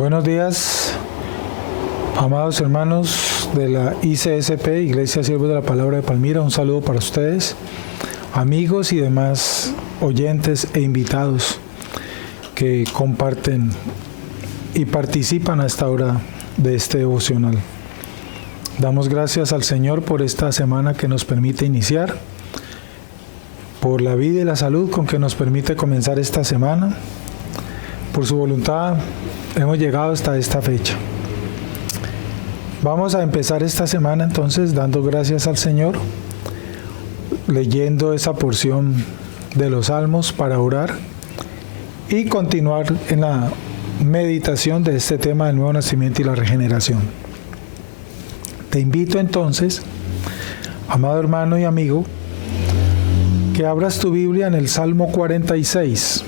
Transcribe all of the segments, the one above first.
Buenos días, amados hermanos de la ICSP, Iglesia Siervos de la Palabra de Palmira. Un saludo para ustedes, amigos y demás oyentes e invitados que comparten y participan a esta hora de este devocional. Damos gracias al Señor por esta semana que nos permite iniciar, por la vida y la salud con que nos permite comenzar esta semana. Por su voluntad hemos llegado hasta esta fecha. Vamos a empezar esta semana entonces dando gracias al Señor, leyendo esa porción de los Salmos para orar y continuar en la meditación de este tema del nuevo nacimiento y la regeneración. Te invito entonces, amado hermano y amigo, que abras tu Biblia en el Salmo 46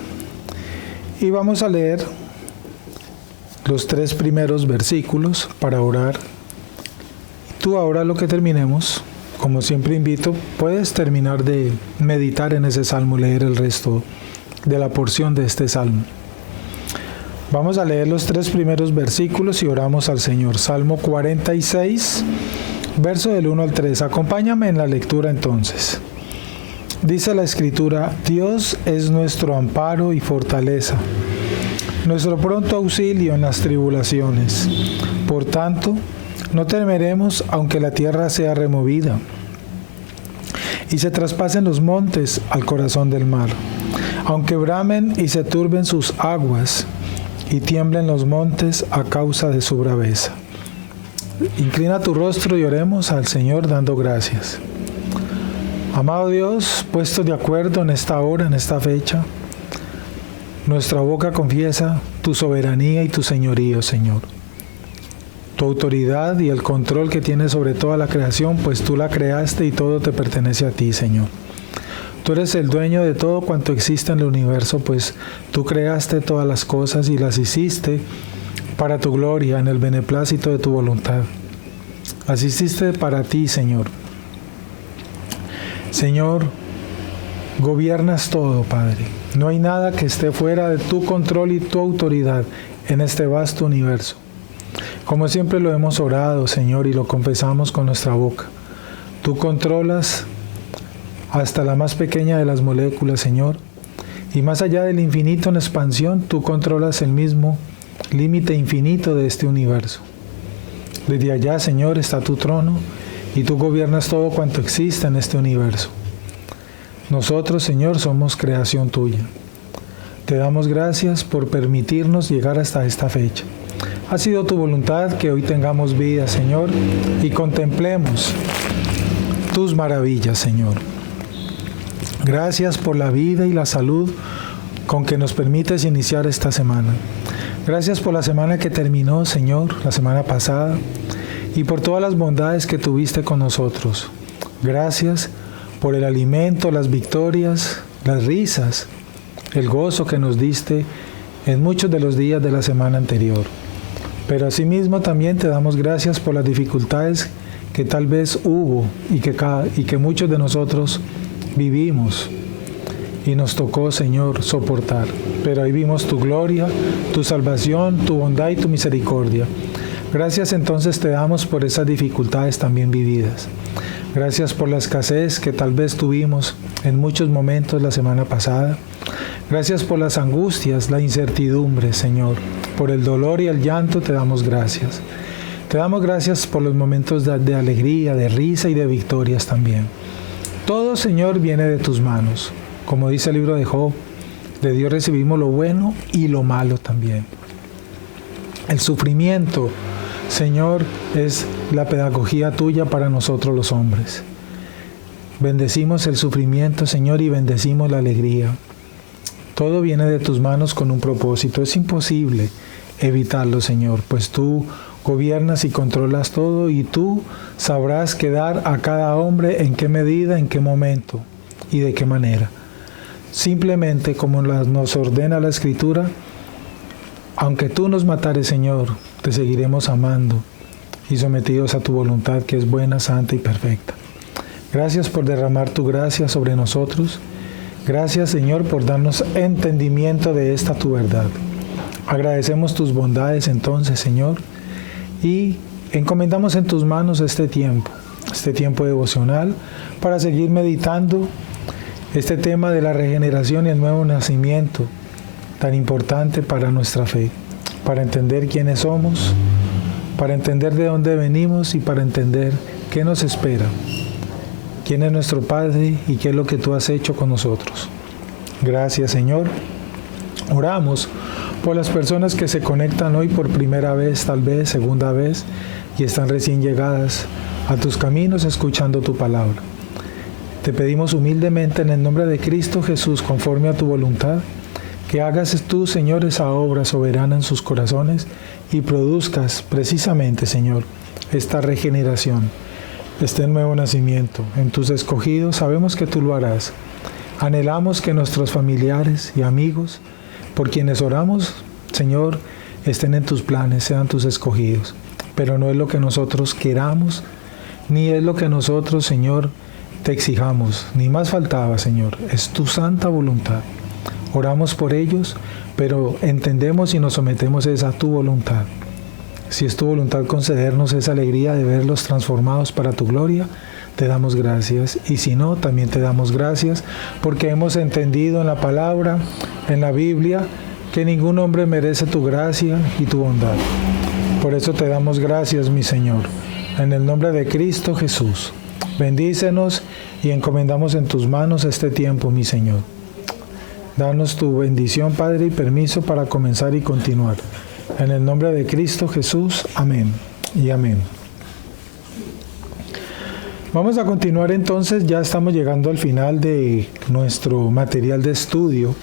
y vamos a leer los 3 primeros versículos para orar. Tú ahora, lo que terminemos, como siempre invito, puedes terminar de meditar en ese salmo, leer el resto de la porción de este salmo. Vamos a leer los 3 primeros versículos y oramos al Señor. Salmo 46, verso del 1 al 3. Acompáñame en la lectura entonces. Dice la Escritura: Dios es nuestro amparo y fortaleza, nuestro pronto auxilio en las tribulaciones. Por tanto, no temeremos aunque la tierra sea removida y se traspasen los montes al corazón del mar, aunque bramen y se turben sus aguas y tiemblen los montes a causa de su braveza. Inclina tu rostro y oremos al Señor dando gracias. Amado Dios, puestos de acuerdo en esta hora, en esta fecha, nuestra boca confiesa tu soberanía y tu señorío, Señor. Tu autoridad y el control que tienes sobre toda la creación, pues tú la creaste y todo te pertenece a ti, Señor. Tú eres el dueño de todo cuanto existe en el universo, pues tú creaste todas las cosas y las hiciste para tu gloria, en el beneplácito de tu voluntad. Las hiciste para ti, Señor. Señor, gobiernas todo, Padre. No hay nada que esté fuera de tu control y tu autoridad en este vasto universo. Como siempre lo hemos orado, Señor, y lo confesamos con nuestra boca. Tú controlas hasta la más pequeña de las moléculas, Señor, y más allá del infinito en expansión, tú controlas el mismo límite infinito de este universo. Desde allá, Señor, está tu trono, y tú gobiernas todo cuanto existe en este universo. Nosotros, Señor, somos creación tuya. Te damos gracias por permitirnos llegar hasta esta fecha. Ha sido tu voluntad que hoy tengamos vida, Señor, y contemplemos tus maravillas, Señor. Gracias por la vida y la salud con que nos permites iniciar esta semana. Gracias por la semana que terminó, Señor, la semana pasada, y por todas las bondades que tuviste con nosotros. Gracias por el alimento, las victorias, las risas, el gozo que nos diste en muchos de los días de la semana anterior. Pero asimismo también te damos gracias por las dificultades que tal vez hubo y que muchos de nosotros vivimos y nos tocó, Señor, soportar. Pero ahí vimos tu gloria, tu salvación, tu bondad y tu misericordia. Gracias entonces te damos por esas dificultades también vividas. Gracias por la escasez que tal vez tuvimos en muchos momentos la semana pasada. Gracias por las angustias, la incertidumbre, Señor. Por el dolor y el llanto te damos gracias. Te damos gracias por los momentos de alegría, de risa y de victorias también. Todo, Señor, viene de tus manos. Como dice el libro de Job, de Dios recibimos lo bueno y lo malo también. El sufrimiento, Señor, es la pedagogía tuya para nosotros los hombres. Bendecimos el sufrimiento, Señor, y bendecimos la alegría. Todo viene de tus manos con un propósito. Es imposible evitarlo, Señor, pues tú gobiernas y controlas todo y tú sabrás qué dar a cada hombre, en qué medida, en qué momento y de qué manera. Simplemente como nos ordena la Escritura, aunque tú nos matares, Señor, te seguiremos amando y sometidos a tu voluntad que es buena, santa y perfecta. Gracias por derramar tu gracia sobre nosotros. Gracias, Señor, por darnos entendimiento de esta tu verdad. Agradecemos tus bondades entonces, Señor, y encomendamos en tus manos este tiempo devocional, para seguir meditando este tema de la regeneración y el nuevo nacimiento, tan importante para nuestra fe, para entender quiénes somos, para entender de dónde venimos y para entender qué nos espera, quién es nuestro Padre y qué es lo que tú has hecho con nosotros. Gracias, Señor. Oramos por las personas que se conectan hoy por primera vez, tal vez segunda vez, y están recién llegadas a tus caminos escuchando tu palabra. Te pedimos humildemente en el nombre de Cristo Jesús, conforme a tu voluntad, que hagas tú, Señor, esa obra soberana en sus corazones y produzcas precisamente, Señor, esta regeneración, este nuevo nacimiento. En tus escogidos sabemos que tú lo harás. Anhelamos que nuestros familiares y amigos, por quienes oramos, Señor, estén en tus planes, sean tus escogidos. Pero no es lo que nosotros queramos, ni es lo que nosotros, Señor, te exijamos, ni más faltaba, Señor. Es tu santa voluntad. Oramos por ellos, pero entendemos y nos sometemos a tu voluntad. Si es tu voluntad concedernos esa alegría de verlos transformados para tu gloria, te damos gracias. Y si no, también te damos gracias porque hemos entendido en la palabra, en la Biblia, que ningún hombre merece tu gracia y tu bondad. Por eso te damos gracias, mi Señor. En el nombre de Cristo Jesús, bendícenos y encomendamos en tus manos este tiempo, mi Señor. Danos tu bendición, Padre, y permiso para comenzar y continuar. En el nombre de Cristo Jesús, amén y amén. Vamos a continuar entonces, ya estamos llegando al final de nuestro material de estudio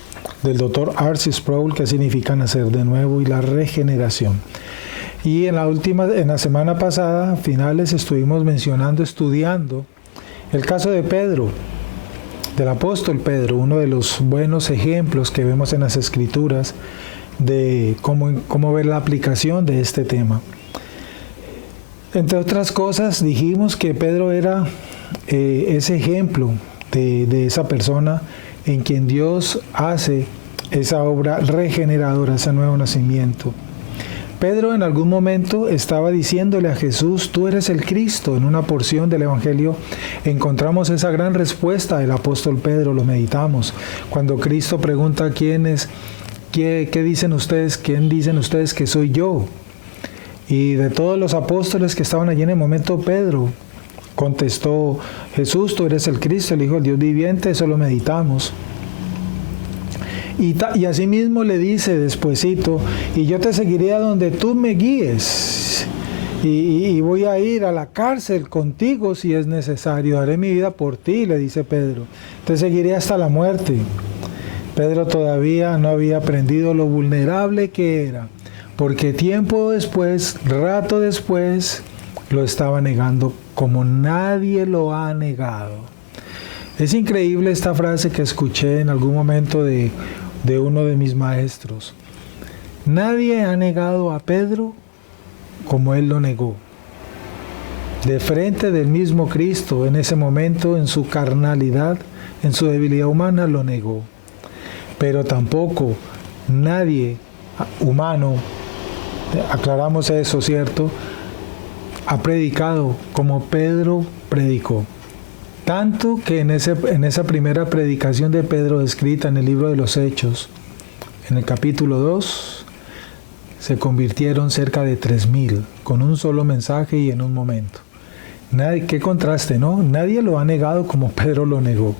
del Dr. R.C. Sproul, que significa nacer de nuevo y la regeneración. Y en la semana pasada, finales, estuvimos estudiando el caso de Pedro, del apóstol Pedro, uno de los buenos ejemplos que vemos en las Escrituras de cómo ver la aplicación de este tema. Entre otras cosas, dijimos que Pedro era ese ejemplo de esa persona en quien Dios hace esa obra regeneradora, ese nuevo nacimiento. Pedro en algún momento estaba diciéndole a Jesús, tú eres el Cristo. En una porción del Evangelio encontramos esa gran respuesta del apóstol Pedro, lo meditamos. Cuando Cristo pregunta ¿quién dicen ustedes que soy yo? Y de todos los apóstoles que estaban allí en el momento, Pedro contestó, Jesús, tú eres el Cristo, el Hijo del Dios viviente. Eso lo meditamos. Y asimismo le dice despuesito, y yo te seguiré a donde tú me guíes, y voy a ir a la cárcel contigo si es necesario, daré mi vida por ti, le dice Pedro, te seguiré hasta la muerte. Pedro todavía no había aprendido lo vulnerable que era, porque tiempo después, rato después, lo estaba negando como nadie lo ha negado. Es increíble esta frase que escuché en algún momento de uno de mis maestros. Nadie ha negado a Pedro como él lo negó. De frente del mismo Cristo, en ese momento, en su carnalidad, en su debilidad humana, lo negó. Pero tampoco nadie humano, aclaramos eso, ¿cierto?, ha predicado como Pedro predicó. Tanto que en esa primera predicación de Pedro descrita en el libro de los Hechos, en el capítulo 2, se convirtieron cerca de 3,000 con un solo mensaje y en un momento. Qué contraste, ¿no? Nadie lo ha negado como Pedro lo negó.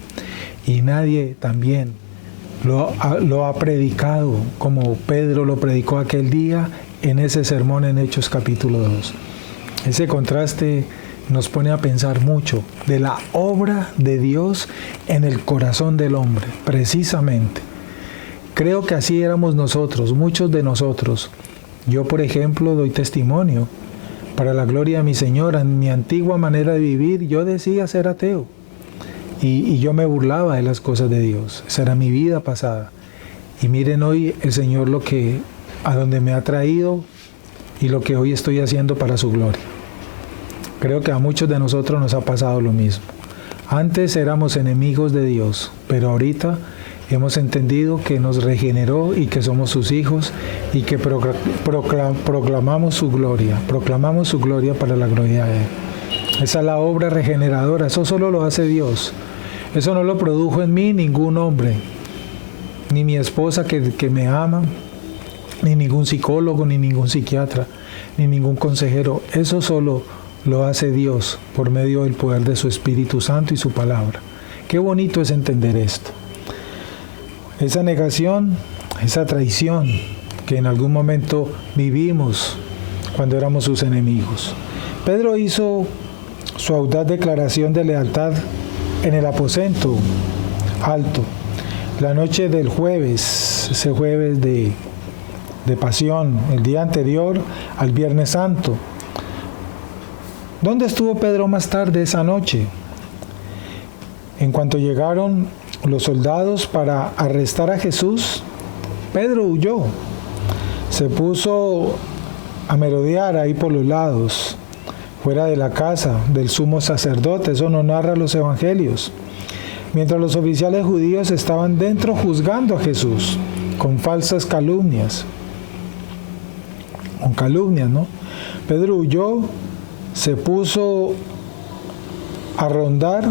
Y nadie también lo ha predicado como Pedro lo predicó aquel día en ese sermón en Hechos capítulo 2. Ese contraste nos pone a pensar mucho de la obra de Dios en el corazón del hombre, precisamente. Creo que así éramos nosotros, muchos de nosotros. Yo, por ejemplo, doy testimonio. Para la gloria de mi Señor, en mi antigua manera de vivir, yo decía ser ateo. Y yo me burlaba de las cosas de Dios. Esa era mi vida pasada. Y miren hoy el Señor a donde me ha traído y lo que hoy estoy haciendo para su gloria. Creo que a muchos de nosotros nos ha pasado lo mismo. Antes éramos enemigos de Dios, pero ahorita hemos entendido que nos regeneró y que somos sus hijos y que proclamamos su gloria para la gloria de Él. Esa es la obra regeneradora, eso solo lo hace Dios. Eso no lo produjo en mí ningún hombre, ni mi esposa que me ama, ni ningún psicólogo, ni ningún psiquiatra, ni ningún consejero. Eso solo lo hace Dios por medio del poder de su Espíritu Santo y su palabra. Qué bonito es entender esto. Esa negación, esa traición que en algún momento vivimos cuando éramos sus enemigos. Pedro hizo su audaz declaración de lealtad en el aposento alto, la noche del jueves, ese jueves de pasión, el día anterior al Viernes Santo. ¿Dónde estuvo Pedro más tarde esa noche? En cuanto llegaron los soldados para arrestar a Jesús, Pedro huyó. Se puso a merodear ahí por los lados, fuera de la casa del sumo sacerdote. Eso nos narra los evangelios. Mientras los oficiales judíos estaban dentro juzgando a Jesús con falsas calumnias. Con calumnias, ¿no? Pedro huyó, se puso a rondar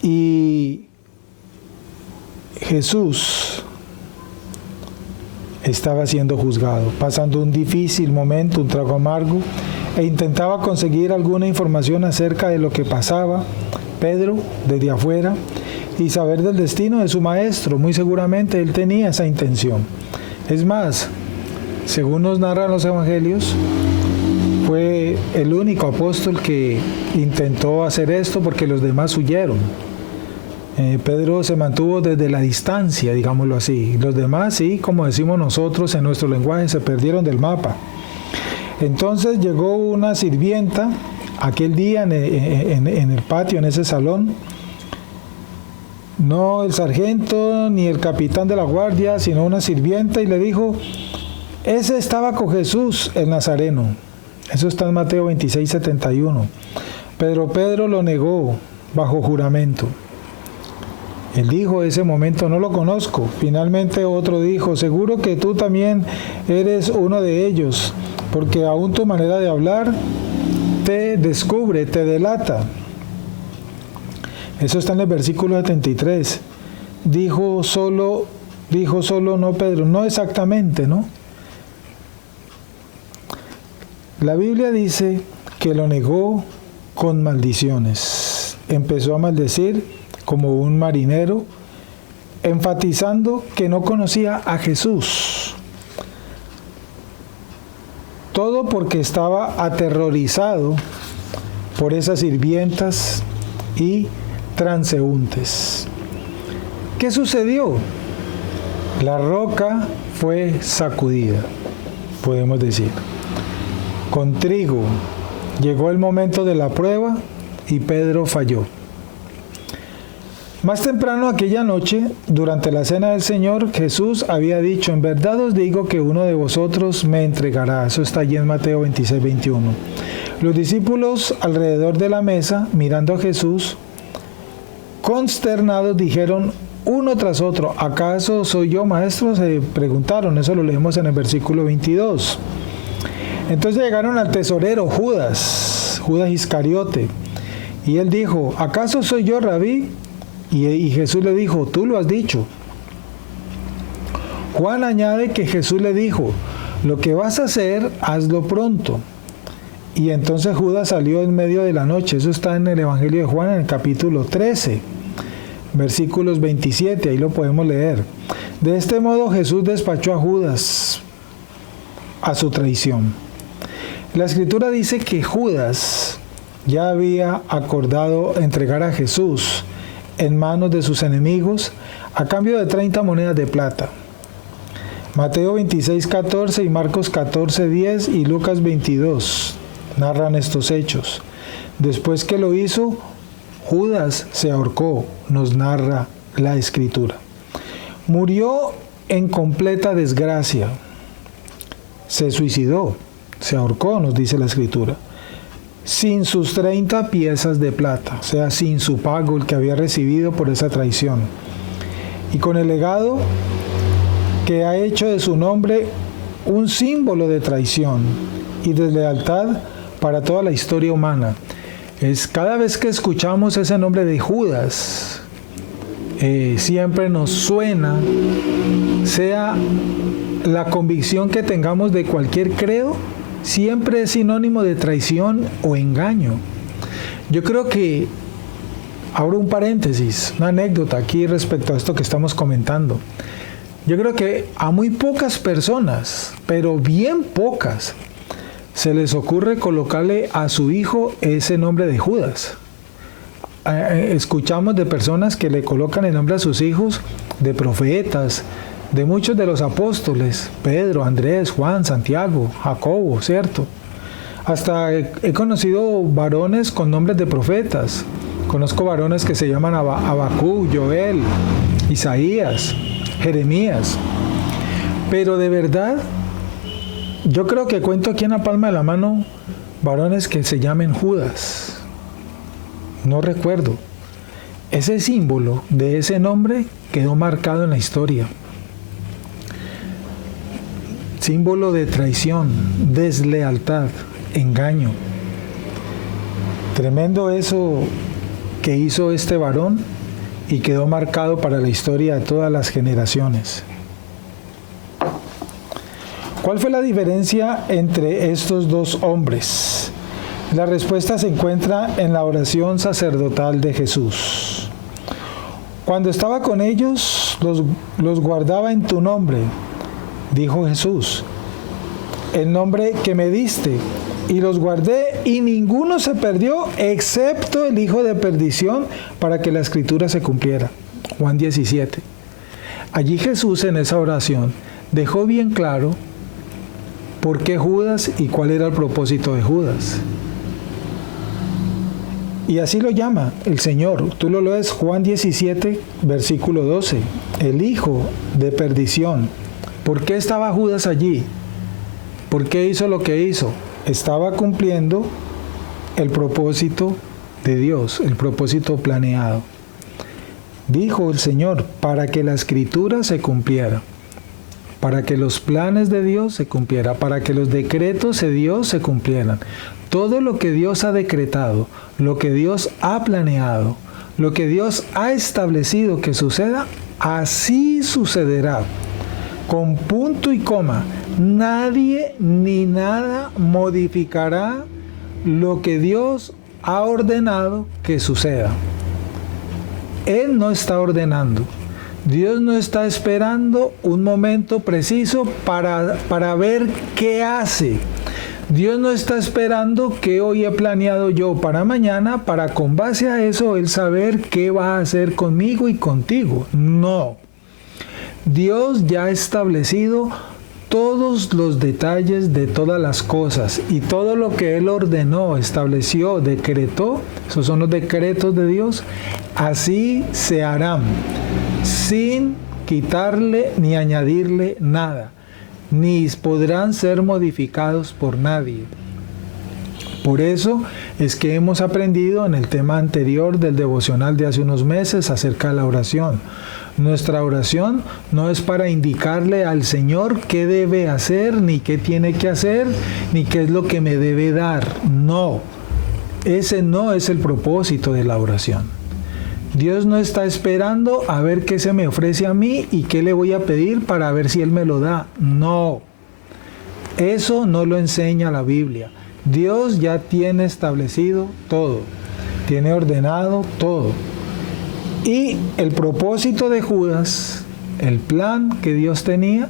y Jesús estaba siendo juzgado, pasando un difícil momento, un trago amargo, e intentaba conseguir alguna información acerca de lo que pasaba Pedro desde afuera y saber del destino de su maestro. Muy seguramente él tenía esa intención. Es más, según nos narran los evangelios, fue el único apóstol que intentó hacer esto porque los demás huyeron. Pedro se mantuvo desde la distancia, digámoslo así. Los demás, sí, como decimos nosotros en nuestro lenguaje, se perdieron del mapa. Entonces llegó una sirvienta aquel día en el patio, en ese salón. No el sargento ni el capitán de la guardia, sino una sirvienta, y le dijo: ese estaba con Jesús el Nazareno. Eso está en Mateo 26, 71. Pero Pedro lo negó bajo juramento. Él dijo en ese momento: no lo conozco. Finalmente otro dijo: seguro que tú también eres uno de ellos, porque aún tu manera de hablar te descubre, te delata. Eso está en el versículo 73. Dijo solo no Pedro, no exactamente, ¿no? La Biblia dice que lo negó con maldiciones. Empezó a maldecir como un marinero, enfatizando que no conocía a Jesús. Todo porque estaba aterrorizado por esas sirvientas y transeúntes. ¿Qué sucedió? La roca fue sacudida, podemos decir. Con trigo llegó el momento de la prueba y Pedro falló. Más temprano aquella noche, durante la cena del Señor, Jesús había dicho: en verdad os digo que uno de vosotros me entregará. Eso está allí en Mateo 26, 21. Los discípulos alrededor de la mesa, mirando a Jesús, consternados, dijeron uno tras otro: ¿acaso soy yo, maestro? Se preguntaron. Eso lo leemos en el versículo 22. Entonces llegaron al tesorero Judas Iscariote, y él dijo: ¿acaso soy yo, rabí? Y Jesús le dijo: tú lo has dicho. Juan añade que Jesús le dijo: lo que vas a hacer, hazlo pronto. Y entonces Judas salió en medio de la noche. Eso está en el Evangelio de Juan, en el capítulo 13, versículos 27, ahí lo podemos leer. De este modo Jesús despachó a Judas a su traición. La Escritura dice que Judas ya había acordado entregar a Jesús en manos de sus enemigos a cambio de 30 monedas de plata. Mateo 26, 14 y Marcos 14, 10 y Lucas 22 narran estos hechos. Después que lo hizo, Judas se ahorcó, nos narra la Escritura. Murió en completa desgracia. Se suicidó, se ahorcó, nos dice la Escritura, sin sus 30 piezas de plata, o sea, sin su pago, el que había recibido por esa traición. y con el legado que ha hecho de su nombre un símbolo de traición y deslealtad para toda la historia humana. Cada vez que escuchamos ese nombre de Judas, siempre nos suena, sea la convicción que tengamos de cualquier credo, siempre es sinónimo de traición o engaño. Yo creo que, abro un paréntesis, una anécdota aquí respecto a esto que estamos comentando. Yo creo que a muy pocas personas, pero bien pocas, se les ocurre colocarle a su hijo ese nombre de Judas. Escuchamos de personas que le colocan el nombre a sus hijos de profetas, de muchos de los apóstoles, Pedro, Andrés, Juan, Santiago, Jacobo, ¿cierto? Hasta he conocido varones con nombres de profetas. Conozco varones que se llaman Habacuc, Joel, Isaías, Jeremías. Pero de verdad, yo creo que cuento aquí en la palma de la mano varones que se llamen Judas. No recuerdo. Ese símbolo de ese nombre quedó marcado en la historia. Símbolo de traición, deslealtad, engaño. Tremendo eso que hizo este varón y quedó marcado para la historia de todas las generaciones. ¿Cuál fue la diferencia entre estos dos hombres? La respuesta se encuentra en la oración sacerdotal de Jesús. Cuando estaba con ellos, los guardaba en tu nombre, dijo Jesús, el nombre que me diste, y los guardé, y ninguno se perdió, excepto el hijo de perdición, para que la escritura se cumpliera. Juan 17. Allí Jesús, en esa oración, dejó bien claro por qué Judas y cuál era el propósito de Judas. Y así lo llama el Señor. Tú lo lees, Juan 17, versículo 12. El hijo de perdición. ¿Por qué estaba Judas allí? ¿Por qué hizo lo que hizo? Estaba cumpliendo el propósito de Dios, el propósito planeado. Dijo el Señor, para que la escritura se cumpliera, para que los planes de Dios se cumplieran, para que los decretos de Dios se cumplieran. Todo lo que Dios ha decretado, lo que Dios ha planeado, lo que Dios ha establecido que suceda, así sucederá. Con punto y coma, nadie ni nada modificará lo que Dios ha ordenado que suceda. Él no está ordenando. Dios no está esperando un momento preciso para ver qué hace. Dios no está esperando que hoy he planeado yo para mañana, para con base a eso Él saber qué va a hacer conmigo y contigo. No. Dios ya ha establecido todos los detalles de todas las cosas y todo lo que Él ordenó, estableció, decretó, esos son los decretos de Dios, así se harán, sin quitarle ni añadirle nada, ni podrán ser modificados por nadie. Por eso es que hemos aprendido en el tema anterior del devocional de hace unos meses acerca de la oración. Nuestra oración no es para indicarle al Señor qué debe hacer, ni qué tiene que hacer, ni qué es lo que me debe dar. No, ese no es el propósito de la oración. Dios no está esperando a ver qué se me ofrece a mí y qué le voy a pedir para ver si Él me lo da. No, eso no lo enseña la Biblia. Dios ya tiene establecido todo, tiene ordenado todo. Y el propósito de Judas, el plan que Dios tenía,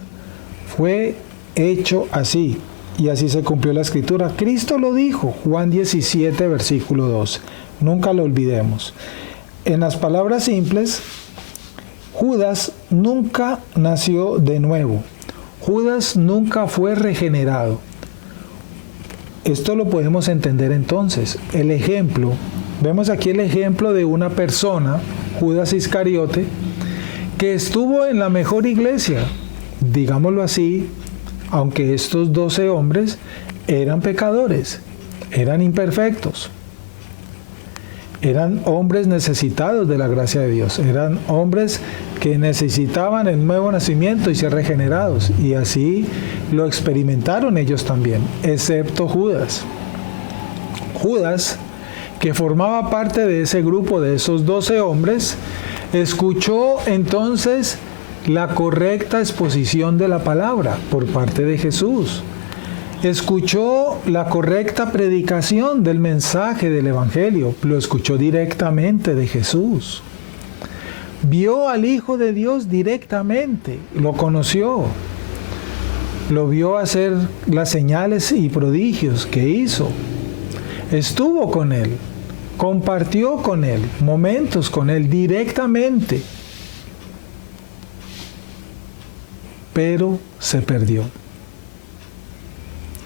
fue hecho así. Y así se cumplió la escritura. Cristo lo dijo, Juan 17, versículo 2. Nunca lo olvidemos. En las palabras simples, Judas nunca nació de nuevo. Judas nunca fue regenerado. Esto lo podemos entender entonces. El ejemplo, vemos aquí el ejemplo de una persona, Judas Iscariote, que estuvo en la mejor iglesia, digámoslo así, aunque estos 12 hombres eran pecadores, eran imperfectos. Eran hombres necesitados de la gracia de Dios. Eran hombres que necesitaban el nuevo nacimiento y ser regenerados. Y así lo experimentaron ellos también, excepto Judas. Judas, que formaba parte de ese grupo de esos 12 hombres, escuchó entonces la correcta exposición de la palabra por parte de Jesús. Escuchó la correcta predicación del mensaje del Evangelio, lo escuchó directamente de Jesús. Vio al Hijo de Dios directamente, lo conoció, lo vio hacer las señales y prodigios que hizo. Estuvo con Él, compartió con Él, momentos con Él directamente, pero se perdió.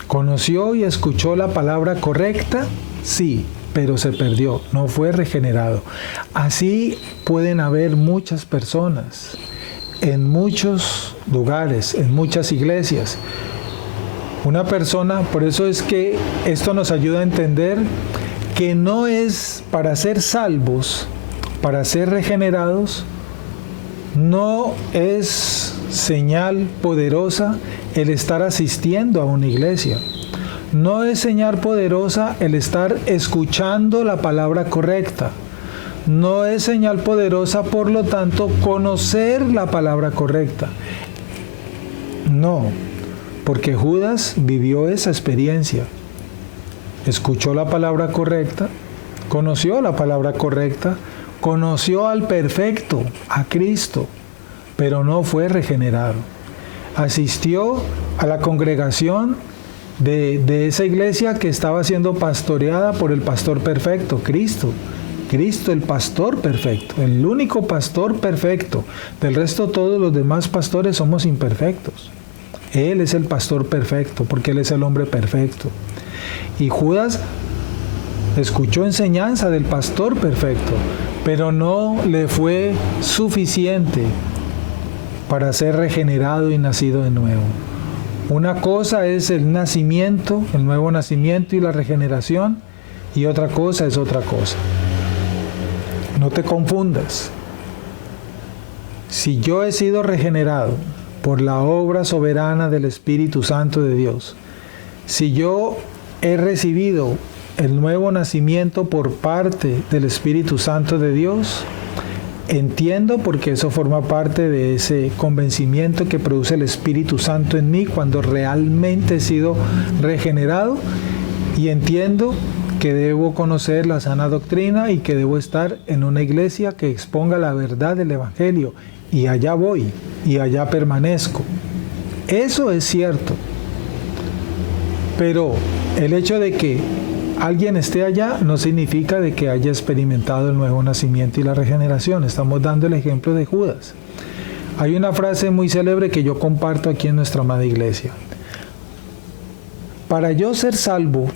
¿Conoció y escuchó la palabra correcta? Sí, pero se perdió, no fue regenerado. Así pueden haber muchas personas, en muchos lugares, en muchas iglesias. Una persona, por eso es que esto nos ayuda a entender que no es para ser salvos, para ser regenerados, no es señal poderosa el estar asistiendo a una iglesia. No es señal poderosa el estar escuchando la palabra correcta. No es señal poderosa, por lo tanto, conocer la palabra correcta. No, porque Judas vivió esa experiencia. Escuchó la palabra correcta, conoció la palabra correcta, conoció al perfecto, a Cristo, pero no fue regenerado. Asistió a la congregación de esa iglesia que estaba siendo pastoreada por el pastor perfecto, Cristo. Cristo, el pastor perfecto, el único pastor perfecto. Del resto, todos los demás pastores somos imperfectos. Él es el pastor perfecto, porque Él es el hombre perfecto. Y Judas escuchó enseñanza del pastor perfecto, pero no le fue suficiente para ser regenerado y nacido de nuevo. Una cosa es el nacimiento, el nuevo nacimiento y la regeneración, y otra cosa es otra cosa. No te confundas. Si yo he sido regenerado por la obra soberana del Espíritu Santo de Dios, si yo he recibido el nuevo nacimiento por parte del Espíritu Santo de Dios, entiendo, porque eso forma parte de ese convencimiento que produce el Espíritu Santo en mí cuando realmente he sido regenerado, y entiendo que debo conocer la sana doctrina y que debo estar en una iglesia que exponga la verdad del Evangelio, y allá voy y allá permanezco. Eso es cierto. Pero el hecho de que alguien esté allá no significa de que haya experimentado el nuevo nacimiento y la regeneración. Estamos dando el ejemplo de Judas. Hay una frase muy célebre que yo comparto aquí en nuestra amada iglesia. Para yo ser salvo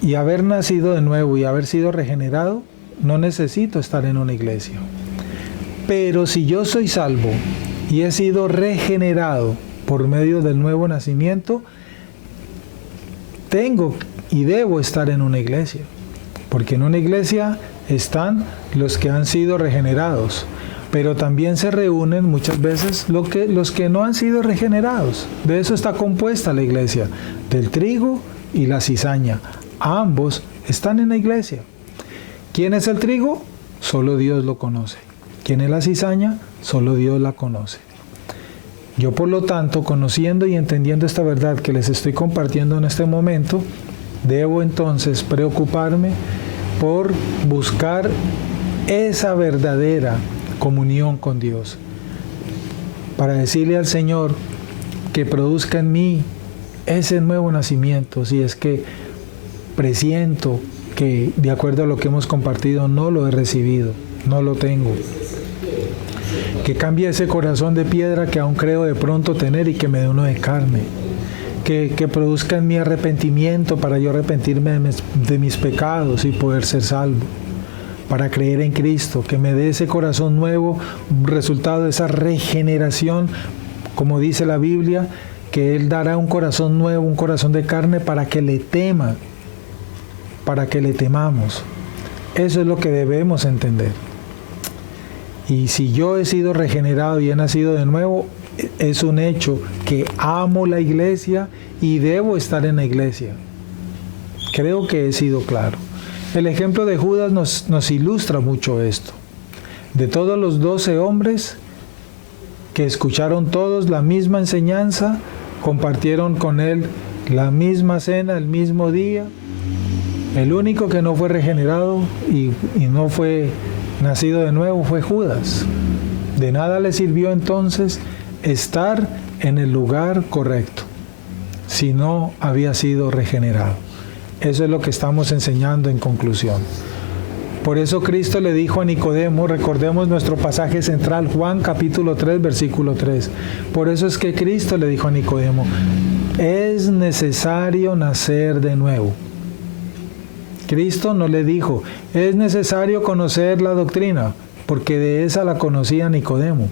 y haber nacido de nuevo y haber sido regenerado, no necesito estar en una iglesia. Pero si yo soy salvo y he sido regenerado por medio del nuevo nacimiento, tengo y debo estar en una iglesia, porque en una iglesia están los que han sido regenerados, pero también se reúnen muchas veces los que no han sido regenerados. De eso está compuesta la iglesia, del trigo y la cizaña. Ambos están en la iglesia. ¿Quién es el trigo? Solo Dios lo conoce. ¿Quién es la cizaña? Solo Dios la conoce. Yo, por lo tanto, conociendo y entendiendo esta verdad que les estoy compartiendo en este momento, debo entonces preocuparme por buscar esa verdadera comunión con Dios, para decirle al Señor que produzca en mí ese nuevo nacimiento, si es que presiento que, de acuerdo a lo que hemos compartido, no lo he recibido, no lo tengo. Que cambie ese corazón de piedra que aún creo de pronto tener y que me dé uno de carne. Que produzca en mí arrepentimiento para yo arrepentirme de mis pecados y poder ser salvo. Para creer en Cristo, que me dé ese corazón nuevo, resultado de esa regeneración, como dice la Biblia, que Él dará un corazón nuevo, un corazón de carne para que le tema, para que le temamos. Eso es lo que debemos entender. Y si yo he sido regenerado y he nacido de nuevo, es un hecho que amo la iglesia y debo estar en la iglesia. Creo que he sido claro. El ejemplo de Judas nos ilustra mucho esto. De todos los 12 hombres que escucharon todos la misma enseñanza, compartieron con él la misma cena el mismo día, el único que no fue regenerado y no fue nacido de nuevo fue Judas. De nada le sirvió entonces estar en el lugar correcto si no había sido regenerado. Eso es lo que estamos enseñando en conclusión. Por eso Cristo le dijo a Nicodemo, recordemos nuestro pasaje central, Juan capítulo 3, versículo 3. Por eso es que Cristo le dijo a Nicodemo, es necesario nacer de nuevo. Cristo no le dijo, es necesario conocer la doctrina, porque de esa la conocía Nicodemo.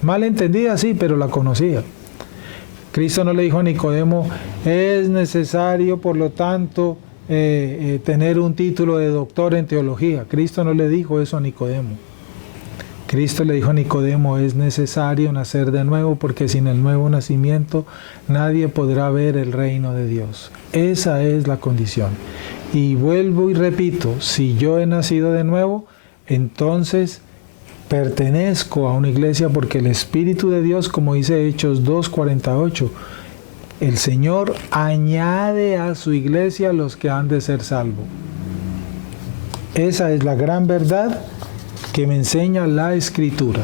Mal entendida, sí, pero la conocía. Cristo no le dijo a Nicodemo, es necesario, por lo tanto, tener un título de doctor en teología. Cristo no le dijo eso a Nicodemo. Cristo le dijo a Nicodemo, es necesario nacer de nuevo, porque sin el nuevo nacimiento nadie podrá ver el reino de Dios. Esa es la condición. Y vuelvo y repito, si yo he nacido de nuevo, entonces pertenezco a una iglesia, porque el Espíritu de Dios, como dice Hechos 2:48, el Señor añade a su iglesia a los que han de ser salvos. Esa es la gran verdad que me enseña la Escritura.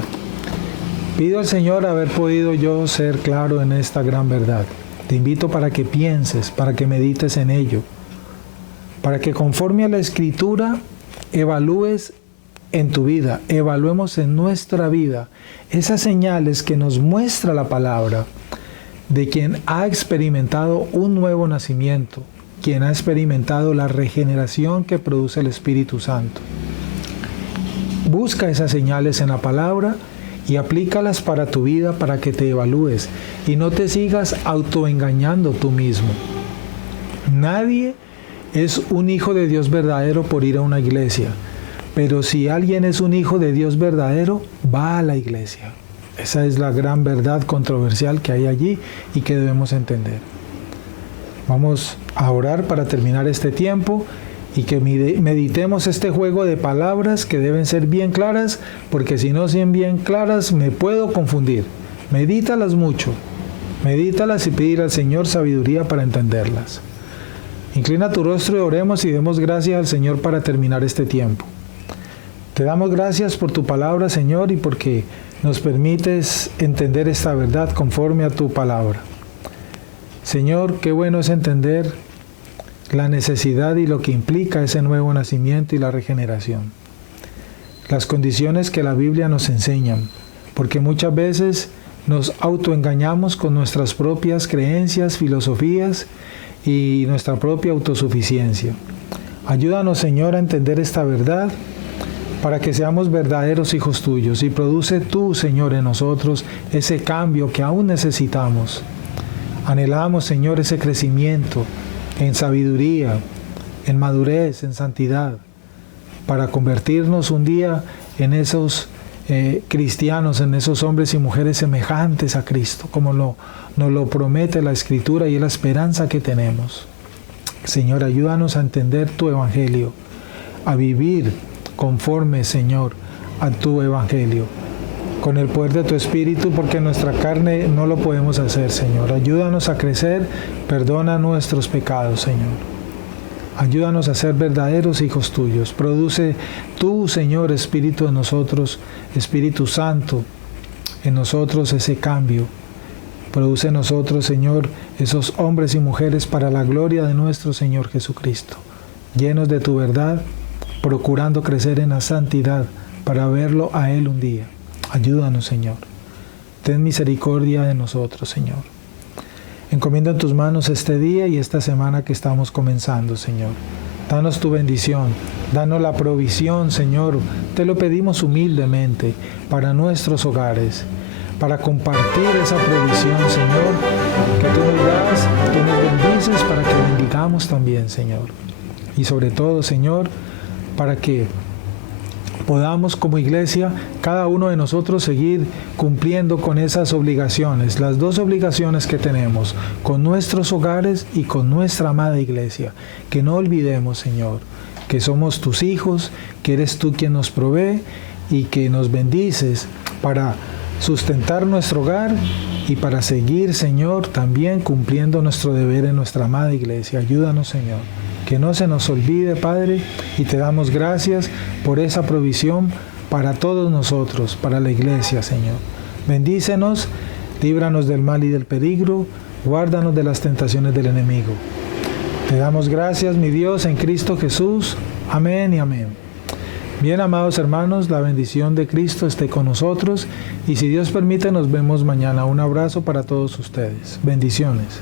Pido al Señor haber podido yo ser claro en esta gran verdad. Te invito para que pienses, para que medites en ello, para que conforme a la Escritura evalúes en tu vida, evaluemos en nuestra vida esas señales que nos muestra la palabra de quien ha experimentado un nuevo nacimiento, quien ha experimentado la regeneración que produce el Espíritu Santo. Busca esas señales en la palabra y aplícalas para tu vida, para que te evalúes y no te sigas autoengañando tú mismo. Nadie es un hijo de Dios verdadero por ir a una iglesia, pero si alguien es un hijo de Dios verdadero, va a la iglesia. Esa es la gran verdad controversial que hay allí y que debemos entender. Vamos a orar para terminar este tiempo y que meditemos este juego de palabras que deben ser bien claras, porque si no son bien claras me puedo confundir. Medítalas mucho, medítalas y pedir al Señor sabiduría para entenderlas. Inclina tu rostro y oremos y demos gracias al Señor para terminar este tiempo. Te damos gracias por tu palabra, Señor, y porque nos permites entender esta verdad conforme a tu palabra. Señor, qué bueno es entender la necesidad y lo que implica ese nuevo nacimiento y la regeneración. Las condiciones que la Biblia nos enseña, porque muchas veces nos autoengañamos con nuestras propias creencias, filosofías y nuestra propia autosuficiencia. Ayúdanos, Señor, a entender esta verdad, para que seamos verdaderos hijos tuyos, y produce tú, Señor, en nosotros ese cambio que aún necesitamos. Anhelamos, Señor, ese crecimiento en sabiduría, en madurez, en santidad, para convertirnos un día en esos cristianos, en esos hombres y mujeres semejantes a Cristo, como nos lo promete la Escritura y es la esperanza que tenemos. Señor, ayúdanos a entender tu Evangelio, a vivir conforme, Señor, a tu Evangelio, con el poder de tu Espíritu, porque nuestra carne no lo podemos hacer, Señor. Ayúdanos a crecer, perdona nuestros pecados, Señor. Ayúdanos a ser verdaderos hijos tuyos. Produce tú, Señor, Espíritu en nosotros, Espíritu Santo, en nosotros ese cambio. Produce en nosotros, Señor, esos hombres y mujeres para la gloria de nuestro Señor Jesucristo, llenos de tu verdad, procurando crecer en la santidad para verlo a Él un día. Ayúdanos, Señor. Ten misericordia de nosotros, Señor. Encomiendo en tus manos este día y esta semana que estamos comenzando, Señor. Danos tu bendición, danos la provisión, Señor. Te lo pedimos humildemente para nuestros hogares, para compartir esa provisión, Señor, que tú nos das, tú nos bendices para que bendigamos también, Señor. Y sobre todo, Señor, para que podamos como iglesia, cada uno de nosotros, seguir cumpliendo con esas obligaciones, las dos obligaciones que tenemos, con nuestros hogares y con nuestra amada iglesia. Que no olvidemos, Señor, que somos tus hijos, que eres tú quien nos provee y que nos bendices para sustentar nuestro hogar y para seguir, Señor, también cumpliendo nuestro deber en nuestra amada iglesia. Ayúdanos, Señor. Que no se nos olvide, Padre, y te damos gracias por esa provisión para todos nosotros, para la iglesia, Señor. Bendícenos, líbranos del mal y del peligro, guárdanos de las tentaciones del enemigo. Te damos gracias, mi Dios, en Cristo Jesús. Amén y amén. Bien, amados hermanos, la bendición de Cristo esté con nosotros y si Dios permite nos vemos mañana. Un abrazo para todos ustedes. Bendiciones.